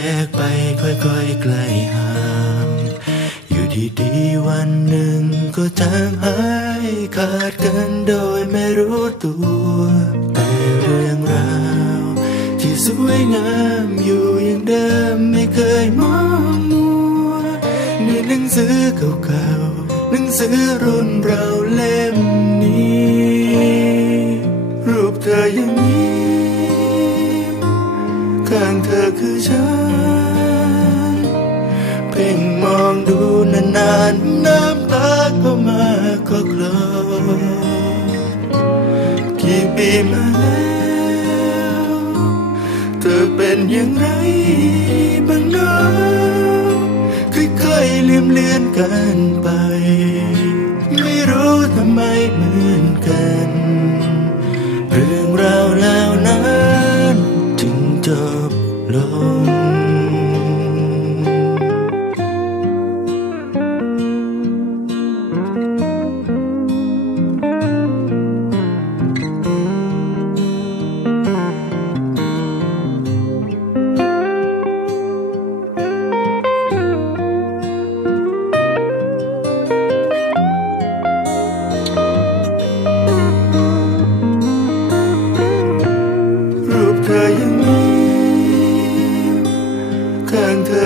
ยกไปค่อยๆไกลห่างอยู่ดีๆวันหนึ่งก็จางหายขาดกันโดยไม่รู้ตัว แต่เรื่องราวที่สวยงามอยู่อย่างเดิมไม่เคยมองมัวในหนังสือเก่าๆหนังสือรุ่นเราเล่มนี้ รูปเธอยังยิ้ข้างเธอคือฉัน พ่งมองดูนานๆน้ำตาก็มาก็คลอกี่ปีมาแล้วเธอเป็นอย่างไรบ้างเนาะค่อยๆลืมเลือนกันไป